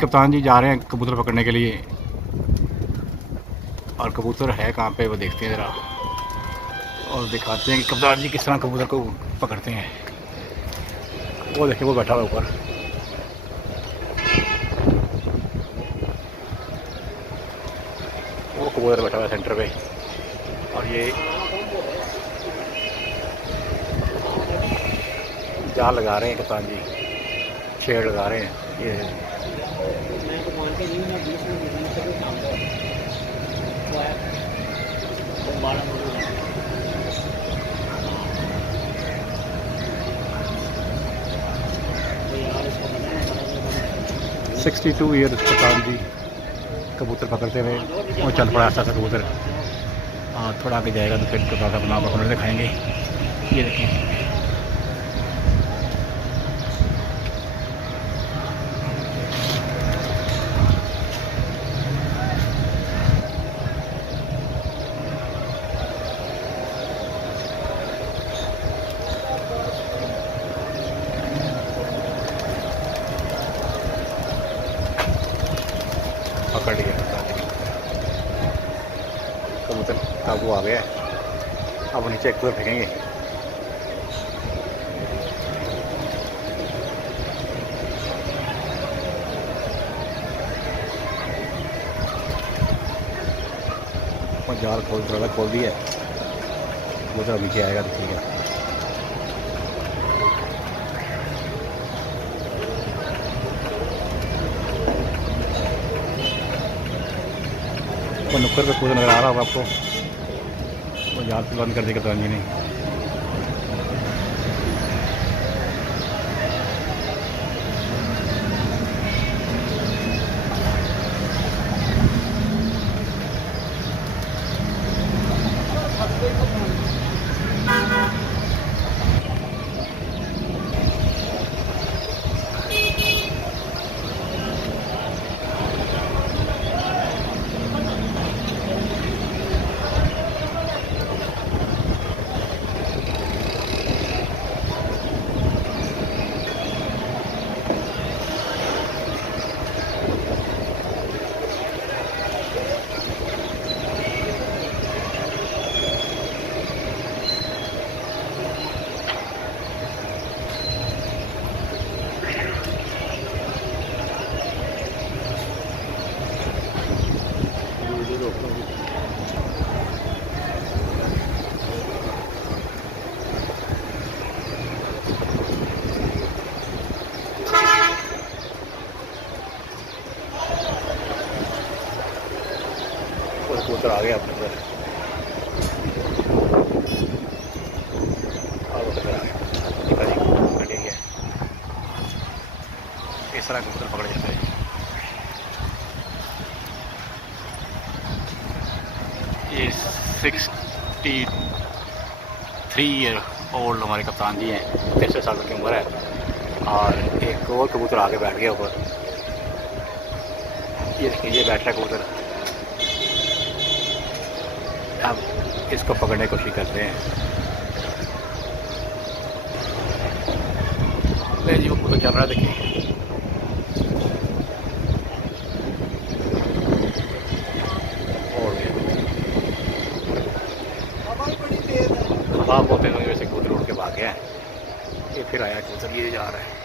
कप्तान जी जा रहे हैं कबूतर पकड़ने के लिए, और कबूतर है कहाँ पे वो देखते हैं ज़रा और दिखाते हैं कि कप्तान जी किस तरह कबूतर को पकड़ते हैं। वो देखिए वो बैठा हुआ ऊपर, वो कबूतर बैठा हुआ है सेंटर पे, और ये जाल लगा रहे हैं कप्तान जी, छेड़ लगा रहे हैं। ये 62 ईयर कप्तान जी कबूतर पकड़ते हुए वो चल पड़ा ऐसा कबूतर। थोड़ा आगे जाएगा तो फिर कप्तान अपना पकड़ दिखाएंगे। ये देखें पकड़ लिया कबूतर काबू आ गया। अब नीचे एक कबूतर फेंकेंगे। और जाल खोल दिया, कबूतर नीचे आएगा दिखेगा। वो नुक्कड़ पे कूद नजर आ रहा होगा आपको, वो जाल से बंद कर दी कप्तान जी ने। कबूतर आ गया अपने उधर, इस तरह कबूतर पकड़े जाते हैं। ये 63 ईयर ओल्ड हमारे कप्तान जी हैं, 63 साल की उम्र है। और एक और कबूतर आगे बैठ गया ऊपर, ये देखिए ये बैठ रहा है कबूतर। अब इसको पकड़ने की कोशिश करते हैं। ले जी वो कबूतर चल रहा है देखिए। हवा बहुत तेज होने से कबूतर उड़ के भाग गया है। ये फिर आया कबूतर, ये जा रहा है।